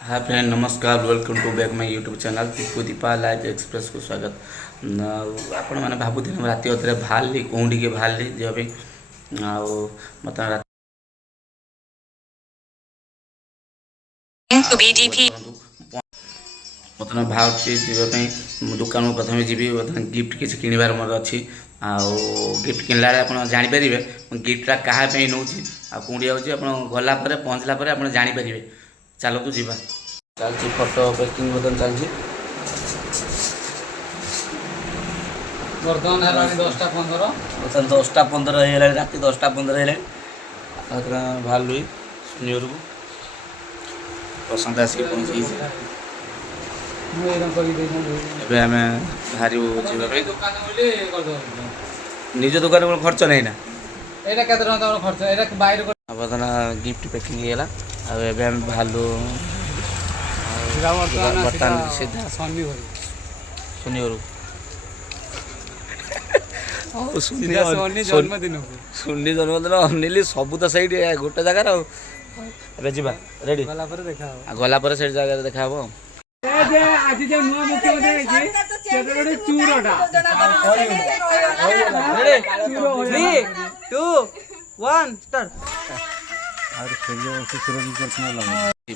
हाय friend, नमस्कार। Welcome to back my YouTube channel Deepu Deepa live express को स्वागत। आपण मैंने भावुथि राति अधे बाहरी कौन टे बाहरी जावाई बर्तमान बाहर जावाई दुकान को प्रथम जी बर्तमान गिफ्ट किसी किणवार मोर अच्छी गिफ्ट किणला आप जापर गिफ्टा क्या नौ कौटी गला पहुँचला आप जापर चलतु जा चलती फोटो पैकिंग चलती बर्तमान है 10:15 बर्तमान 10:15 है रात 10:15 है बाहर सुनियोर को प्रशांत आसिक पहुँची आम बाहर निज दुकान को खर्च नहीं ना बर्तमान गिफ्ट पैकिंग है आम बाहर बर्तमान सीधा सुनियोर जन्मदिन सुनी जन्मदिन अनिली सब तो सही गोटे जगार जा रेडी गला से जगह देखा आज जो नुआ मुख्यमंत्री चूरटा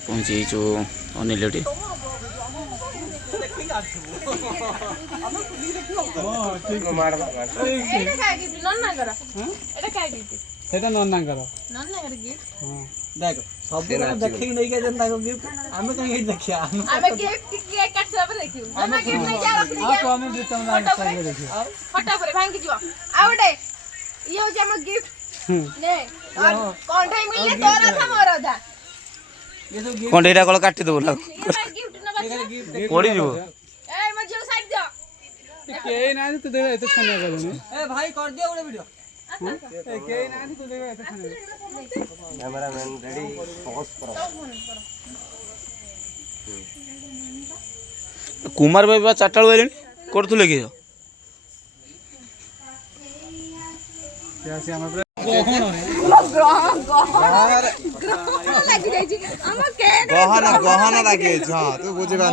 पहुंची अनिल सेटा नन्नांकर देख सब देखि नै के जन ताको गिफ्ट हमें कहीं देखिया हमें गिफ्ट केक काटला पर देखियो हमें गिफ्ट नै जा रखनी आ तो हमें देता ना साइड में देखियो फटा पर भांगी जीवा आ ओडे ये हो जे हम गिफ्ट ने कोन टाइम मिले तोरा था मोरा था ये तो गिफ्ट कोन एटा कोल काटी दो ना गिफ्ट ना बच्चा पड़ी जो ए मजे साइड दो के ना तू देवे एते छन्या कर ए भाई कर दियो ओडे वीडियो के ना तू देवे एते छन्या कैमरामैन रेडी फोकस करो कुमार भाई चार्टा बेले करथुले कि गहना लगे तू बुझीपार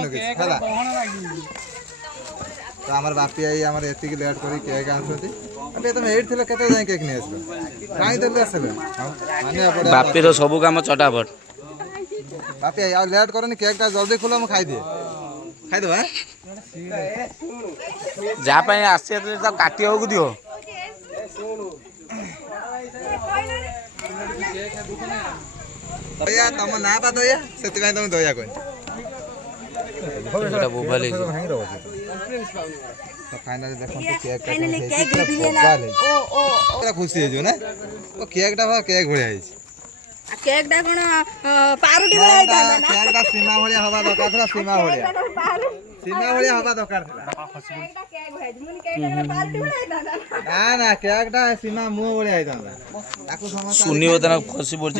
तो आम बापी आई आम एति लेट कर केक आनुंट तुम एट थी के केक नहीं आस कहीं आस बापी सब काम चटापट बापी आई लेट करनी केकटा जल्दी खोल मुझे खाईदे खाईदेव जहाँ आसे काटी को दियो दया तुम ना पा दया से तुम दया कह फाइनली देखो केक खुशी हो ना केकटा केक भाई केकटा कोन पारुटी बळाई था ना केकटा सीमा भलिया हवा दरकार था सीमा भलिया हवा दरकार था केकटा केक भाई मुनि केकटा पारुटी बळाई था ना ना केकटा सीमा मुंह भलिया आइ था ताको समझ सुनी होता खसी पड़छ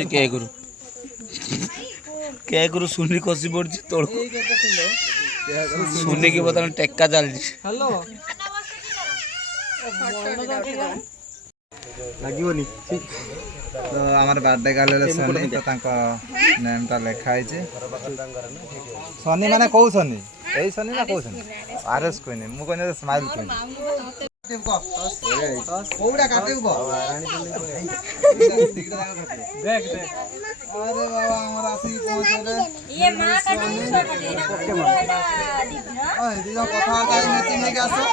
केक रु सुनी खसी पड़छ तोड़ सुनी की बता टेक्का चल हेलो लागिवनी तो हमारे बर्थडे गाले सनी तो तांका नेम ता लिखा है सनी माने कौ सनी ए सनी ना कौ सनी आरएस कोनी मु कोनी स्माइल कोनी कोउडा काटे को देख देख अरे बाबा हमर आसी पहुंचे ये मां का ओए दीदा कथा आइ मैचिंग में आसो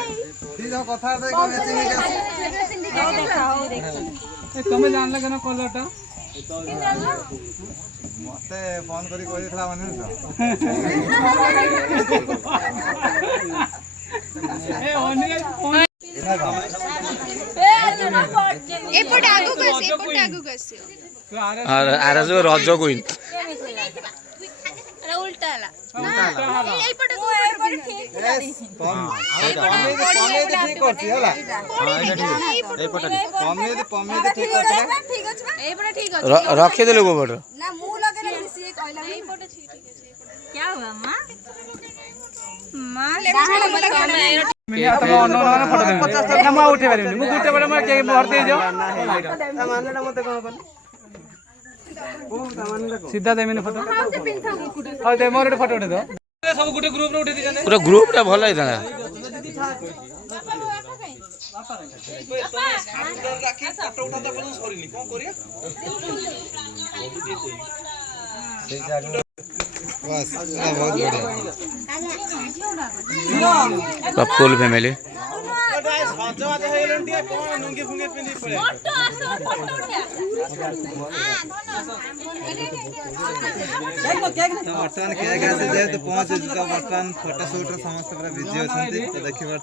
दीदा कथा दे को मैचिंग में आसो देखाओ देख तुम जान लगे ना कलरटा मते फोन करी दिखला माने ए अनिल फोन एपट आगु कसे आरस रज क्वीन अरे उल्टा हला एपट ठीक ठीक करछि हला पमे ठीक रखे देले गोबर ना मु लगे रे से कहला एपट ठीक क्या हुआ मां उठे पारे मु गुटे बड़े केक भर दे जो मानना मते कोन सीधा देमिन फोटो हां दे मोर फोटो उठे दो सब गुटे ग्रुप रे उठे दी पूरा ग्रुपटा भल होइताना बस बहुत बढ़िया फुल फैमिली बर्तमान केक आसे जेहेतु पहुँच तो बर्तमान फोटो शूट समस्त पूरा बिजी अच्छा तो देखी पारे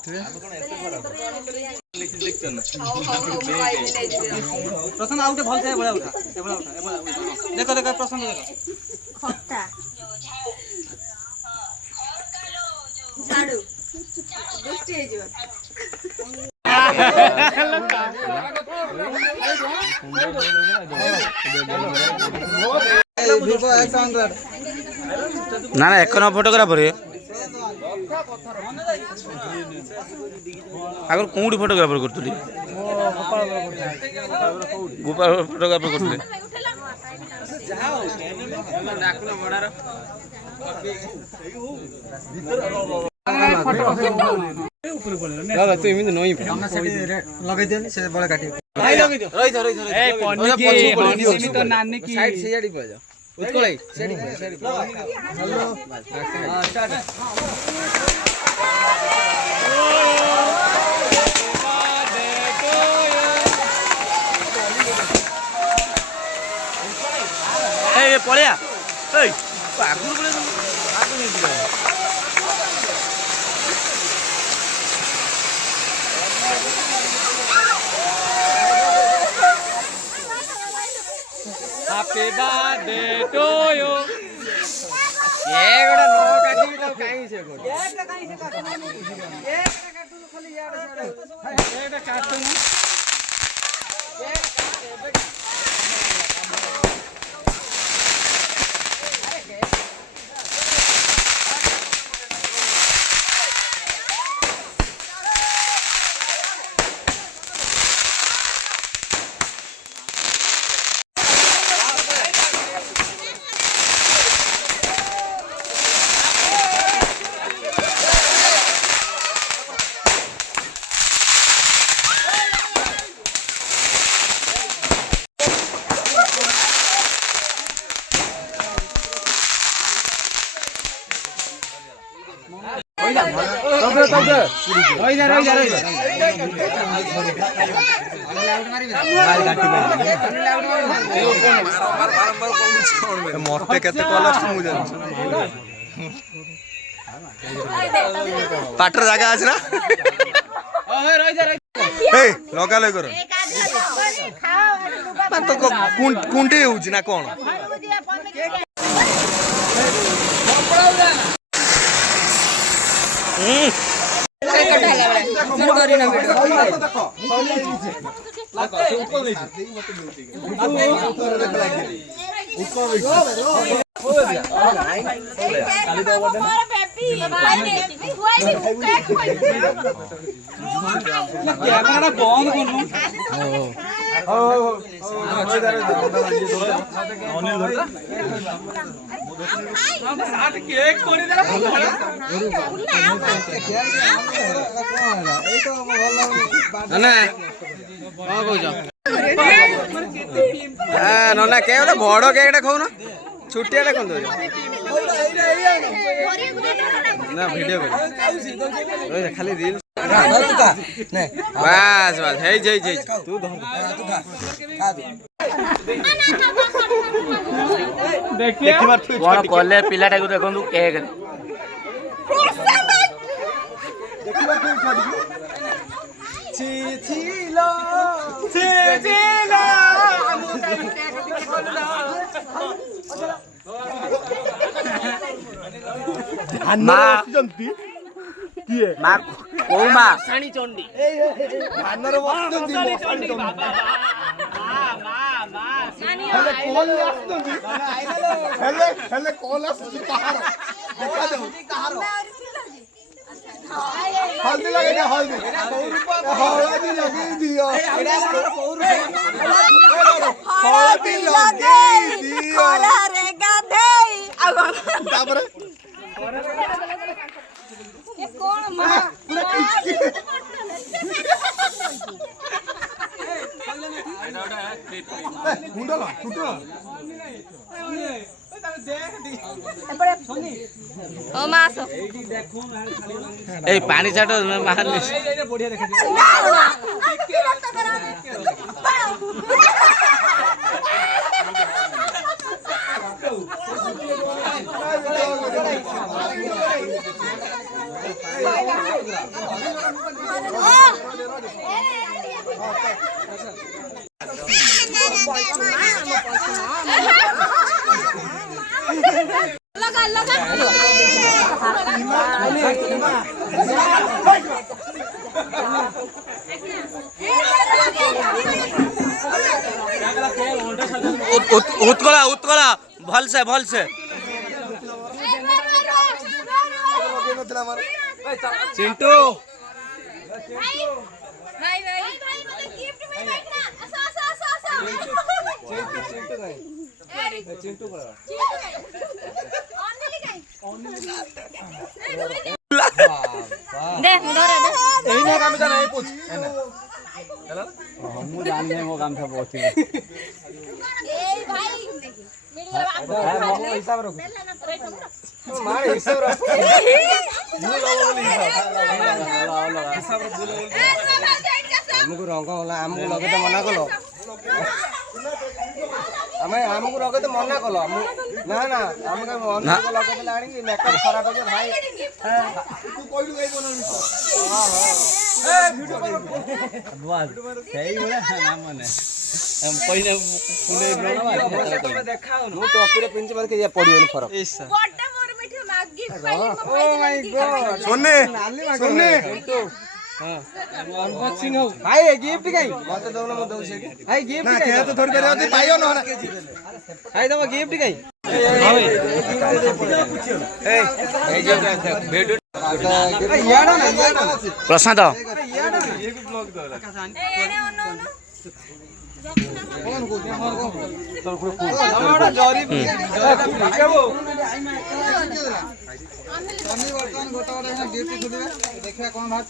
प्रसन्न आउटे भल से बड़ा उठा देखो देखो प्रसन्न देखो खट्टा झाड़ू दुष्ट हे जीव Vivo X100 ना ना एक न फोटोग्राफर है आगर कोडी फोटोग्राफर करतली गोपाल फोटोग्राफर करतले तू एमिति नई लगे दियनि से बड़ा काटी रही ए पन्नी की हनी तो नानी की साइड से जाडी पय जा उत्कल आई साइड हेलो हां स्टार्ट ए पळिया ए आगुर बोले आगु नहीं दिला हैप्पी बर्थडे टू यू ये गोटा नो काटी तो काई से को केक काई से काटू केक काटू खाली यार एटा काटू मते केते कॉल आछ मु जान पाटर जागा आछ ना ओए रही जा ए लगा ले करो तो कुंटे होउची ना कोन कैमरा बंद करनु केक कोनी देला ना हां कहू नना के बड़ केकटा खाऊ ना छुट्टिया कोन दो ना वीडियो कर खाली रील बस बस हे जय जय तू धर तू खा देखिए कोन कले पिलाटा को देखंदु केक छिलो माँ माँ को माँ सानी चंडी धानर बसुचंदी मसानी बाबा माँ माँ हेले कॉल आसुचंदी हेले कॉल आसुची कहार देखा दे कहार हल्दी लगे ना हल्दी हल्दी लगे दियो हल्दी लगे दियो ଖରାରେ ଗାଧେଇ ଆଉ तापर ଏ କଣ ମା मुंडला टुटला ଓ ମା ଆସ এই পানি চাট মারলি ବଢିଆ ଦେଖା ଲଗା ଲଗା উৎকলা উৎকলা ভলসে ভলসে চিন্টু ভাই ভাই মতে গিফট মিল ভাই না আসো আসো আসো আসো ଚିଣ୍ଟୁ କର অনলি গাই দে ধরে দে ଏଇ ନା କାମ ଜାନା ଏଇ ପୋଛ ମୁଁ ଜାଣିନି ମୋ କାମ ସବୁ ଅଛି এই ভাই মিল গেল ମୋ ହିସାବ ରଖୁ ମାର ହିସାବ ରଖ ଆମକୁ ରଙ୍ଗ ହେଲା ଆମକୁ ଲଗେଇତେ ମନା କଲ ଆମେ ଆମକୁ ଲଗେଇତେ ମନା କଲ ନା ନା ଆମେ ଅନ୍ୟକୁ ଲଗେଇଦେଲେ ଆଣିକି ମେକଅପ୍ ଖରାପ ହେଇଯିବ ଭାଇ ସେଇଭଳିଆ ନାମ ନାହିଁ କହିଲେ ମୁଁ ଟପିରେ ପିନ୍ଧି ମୋତେ କିଛି ପଡ଼ିବନି ଫରକ বড়টা মোর মিঠে মাগ গিফট পাইলি ଓ ମାଇ ଗଡ୍ सोने सोने ଅନବକ୍ସିଂ ହଉ ଭାଇ ଗିଫ୍ଟ କାଇଁ ମତେ ଦଉନ ମୁଁ ଦଉଛି ସେଇଠି ଭାଇ ଗିଫ୍ଟ ना କାଇଁ के तो थोड़ी देर होती पाइयो ना ଭାଇ ତମ ଗିଫ୍ଟ କାଇଁ ଇଆଡ ନା ପ୍ରଶାନ୍ତ এনে অন্য অন্য सनी वर्तमान गोटा गोटा गिफ्ट खुदिबे देखिया कोन भाई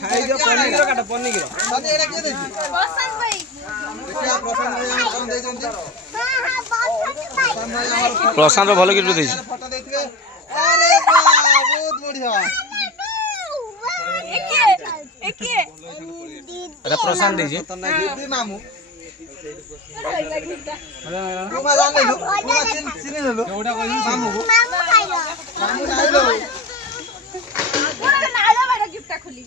ପନିର କାଟ ପନିର सनी एटा के देछि পছন্দ ভাই देखिया प्रसन्न भाई कोन दे जंती प्रसन्न भाई हमर ପ୍ରଶାନ୍ତ ଭଲ ଗିଫ୍ଟ ଦେଇଛି फोटो देखिबे अरे वाह बहुत बढ़िया একে একে এটা প্রশান্ত ଦେଇଛି दी मामू तू मा जाने लो तू मा चिनी लो ଯୋଉଟା କହିଲି मामू को মামু খাইলো मामू आइलो পুরো নাড়া বড় গিফটটা খুলি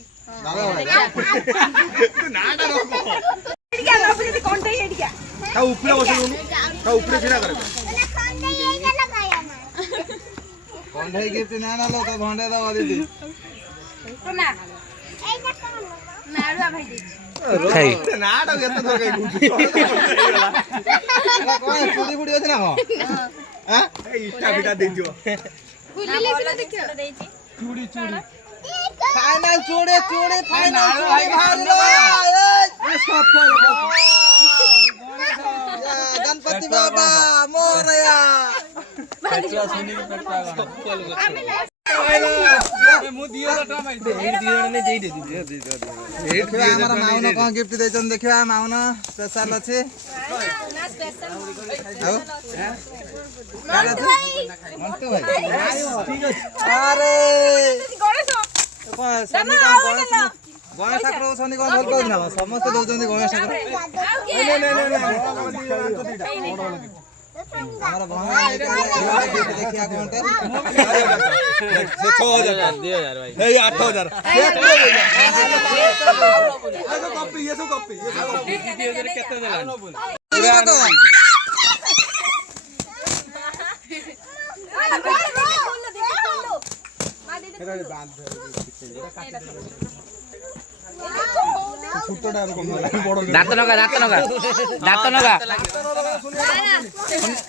तू नाटा रखो এদিকে আমরা যদি কোনটাই এদিকে ता ऊपर बसलु ता ऊपर छिड़ा करे कोंढे गिफ्ट ना ना लो तो भंडे दवा दीदी তো না এইটা কোন নাড়ুয়া ভাই দিছি ଖାଇ नाटा एते थोर कई गुटी कोन चुड़ी बुड़ी अछि ना हो हां इटा बिटा दे दियो খুলিলে সেটা দেখো দেইছি ଚୁଡ଼ି ଚୁଡ଼ି फाइनल चूड़ी चूड़ी फाइनल चूड़ी भालो गणपति बाबा मोरया ମୁଁ ଦିଅ ଭାଇ ଦିଅ ନେ ଦେଇ ଦେ देखिबा हमरा माउन कोन गिफ्ट देछन देखिबा माउन स्पेशल अछि না স্পেশাল आउ ভাই मंटू भाई ঠিক আছে अरे গণেশ कोन सनी कोन गणेश ठाकुर सनी कोन भल कहू ना समस्त दउचंदी गणेश ठाकुर हमरा भंगा गिफ्ट देखिया कोनटे ସେ 6000 ଦିଅ यार ଭାଇ ए 8000 ये तो कॉपी ये तो कॉपी କେତେ ଦେଲା ଦାନ୍ତ ନଗା ଦାନ୍ତ ନଗା ଦାନ୍ତ ନଗା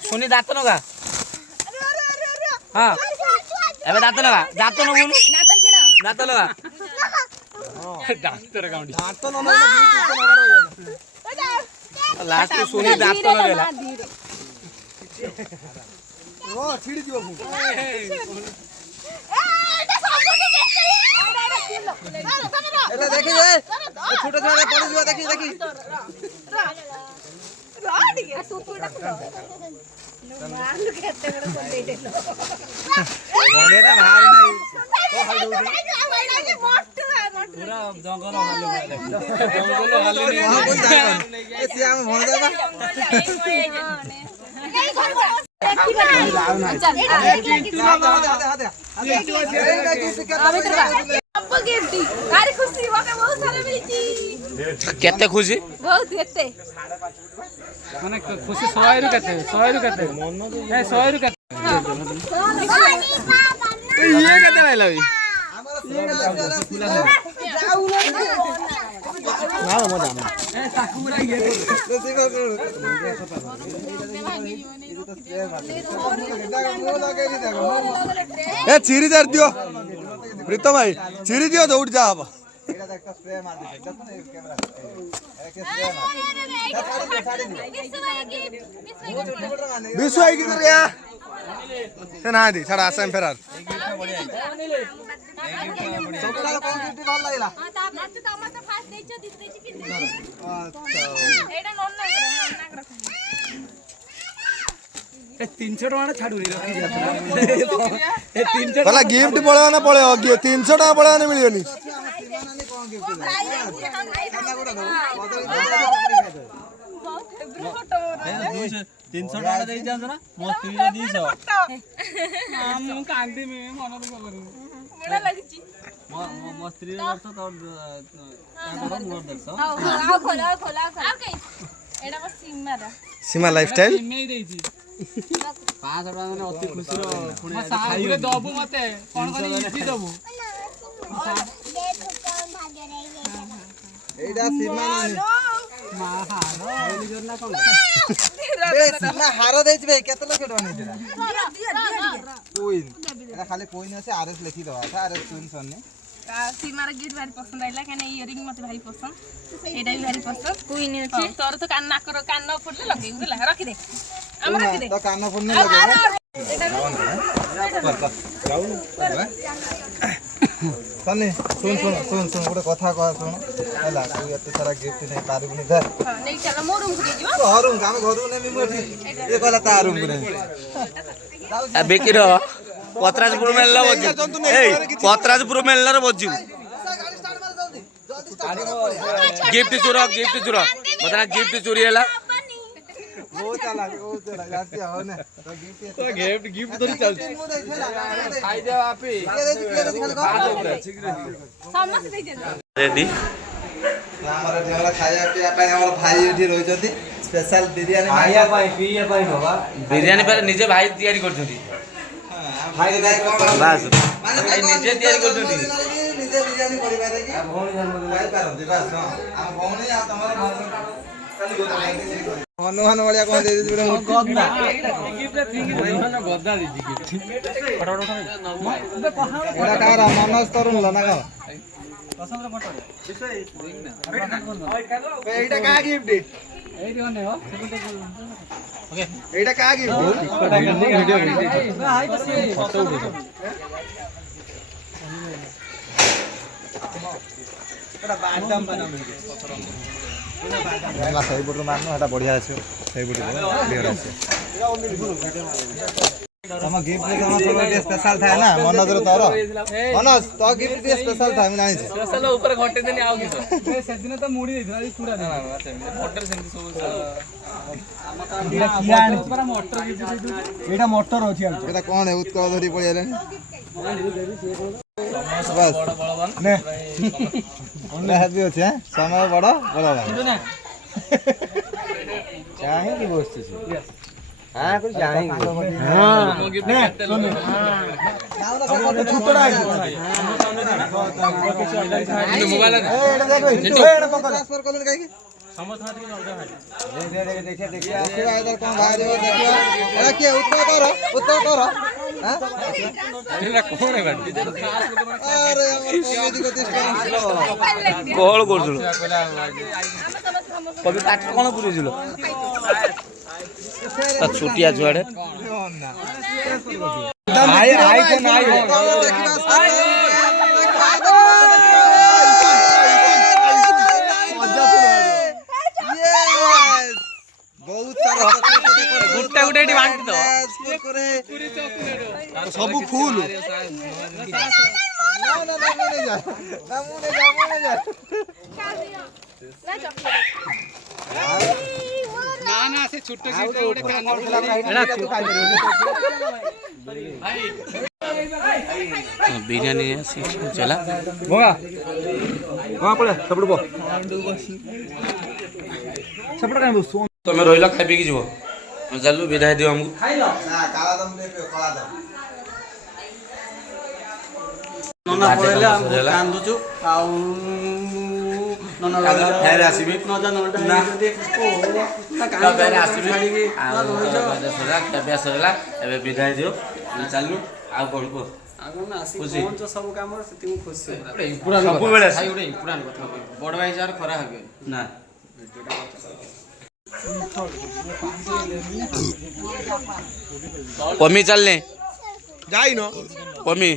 ଶୁନି ଦାନ୍ତ ନଗା ହଁ ଏବେ ଦାନ୍ତ ନଗା ଦାନ୍ତ ନଗୁନୁ ଦାନ୍ତ ନଗା डाक्टर काउंटी ଦାନ୍ତ ନ ନହେଲେ gift ନବାର ରହିବ लास्ट को सुनी दांत तो लगेला ଓ ଛିଡ଼ି ଯିବ ମୁଁ ଏଟା ଦେଖି ଏ ଛୋଟ ଛୁଆ ପଡ଼ି ଯିବ ଦେଖି ଦେଖି ବନେଟା ବାହାରି ନାହିଁ पूरा जंगल ଏ ସିଏ ଆମ ଭଣଜା ବା केते खुशी माने खुशी 100 रु केते 100 रु केते ए 100 रु केते ये केते लाइला बे ना मजा ना ए साकुरा ये ए चिरी दर दियो प्रीतम भाई चिरी दियो तो उठ जा अब एटा देख तो स्प्रे मार दे देखो ना कैमरा के स्प्रे मार विश्व आई किधर या से ना दी छड़ा आसाम फेरार सबरा कोन गिफ्ट ভাল লাগিলা तो हमर तो फास्ट देछ दिस देछ कि अच्छा एटा नॉन ना ए 300 टका छाडुनी रखी जात ए 300 भला गिफ्ट पळेवा ना पळेवा 300 टका पळेवा ना मिलियोनी तीनशो टका देई जान्छ ना म 300 हम कांदी में मन दुख करू मेरा लागिची म स्त्री वर्ष तो तापर मोर देखछ आओ खोला खोला खोला ओके एटा बस सीमा सीमा लाइफस्टाइल मैं देइछि 500 टका माने अति खुशी रो पुणी खाइबे दबु मते कोन कोन इति दबु एटा सीमा मा हारो निजर ना कोन ए सीमा हार देइछ बे केते लक्ष टका नेछ कोइन एटा खाली कोइन আছে आरएस लिखि दवा था आरएस कोइन सन्ने सीमार गिफ्ट भारी पसंद आइला काने इयरिंग मते भारी पसंद एटा भी भारी पसंद कोइन अछि तोर तो कान नाकर कान फुटले लगे बुझला रखि दे हम रखि दे तो कान फोन नहीं लगे सन्ने सुन सुन सुन सुन गोटे कथा कह सुन हला तू एते सारा गिफ्ट नहीं पारबुनी धर नहीं चला मो रूम को जीवा घर रूम हम घर रूम नहीं मोठी ये कहला ता रूम को नहीं बेकिर पत्राजपुर मेलला बजू ए पत्राजपुर मेलला रे बजू गिफ्ट चोरा बता गिफ्ट चोरी हैला वो चला जाती हो ने तो गिफ्ट गिफ्ट तो चल खाई दे आपी समस्त दे दे रेडी हमारे जेवला खाया पिया पे हमर भाई एठी रहि जति स्पेशल बिरयानी खाया पाई पिया पाई बाबा बिरयानी पर निजे भाई तैयारी करछथि भाई भाई कोन बस माने भाई निजे तैयारी करछथि निजे बिरयानी करिबा रे कि भौणी जन्म भाई पारंती बस हम भौणी आ तमर हनुमान वालिया कोन दे दे गद्दा गिफ्ट थिंग गद्दा दीदी गिफ्ट फटाफट एटा कारा मनोज तरुण लना का पसंद रे फोटो एटा का गिफ्ट एटी ओने हो ओके एटा का गिफ्ट वीडियो हाय बसी फोटो एटा बादाम बना ना सही बुट मारनो एटा बढ़िया আছে सही बुट क्लियर আছে हम गिफ्ट रे हम थोड़ा स्पेशल था ना मनोज रे तोर मनोज तो गिफ्ट रे स्पेशल था हम जानि छी स्पेशल ऊपर घंटे देनी आउ किस से दिन तो मुड़ी देथला ई पूरा ना मोटर सेंटी सब एटा किया आनी ऊपर मोटर गिफ्ट एटा मोटर अछि आल एटा कोन है उत्कल धरी पड़ियाले बस ने ओने हेबी अछि समय बड़ बलवान चाहे की वस्तु छै हां कुछ चाहे हां गिफ्ट सुन छुटड़ा है मोबाइल ए एटा देख भाई एटा पकड़ ट्रांसफर करन काई ଦେଖିବା ଏଇଟା କ'ଣ ବାହାରିବ ଦେଖିବା ଏଇଟା କିଏ ଉତ୍ତର କର ଆଁ? ଆରେ ଆମର କମିଟି ପ୍ରତିଷ୍ଠା କଣ କରୁଥିଲୁ କବି ପାଠ କଣ ପୁରେଇଥିଲ ଛୋଟିଆ ଛୁଆଟେ ଗୋଟେ ଗୋଟେ ଏଠି ବାଣ୍ଟି ଦବ ସବୁ ଫୁଲ ନା ସେ ଛୋଟ ଗୋଟେ ବିରିୟାନୀ ଆସି ଚଲା ତମେ ରହିଲ ଖାଇ ପିଇକି ଯିବ ଚାଲୁ ବିଦାୟ ଦିଅ ଆମକୁ ନନା ପଳେଇଲେ ଆମେ କାନ୍ଦୁଛୁ ଆଉ ନନା ଫେର ଆସିବି ସରିଲା ଏବେ ବିଦାୟ ଦିଅ ଚାଲୁ ଆଉ କଣ କୁହ ସବୁ କାମରେ ସେତିକି ଖୁସି ସବୁବେଳେ ବଡ ଭାଇ ଯାହାର ଖରା ହେବେ ନା ପମି ଚାଲନେ ଯାଇନ ପମି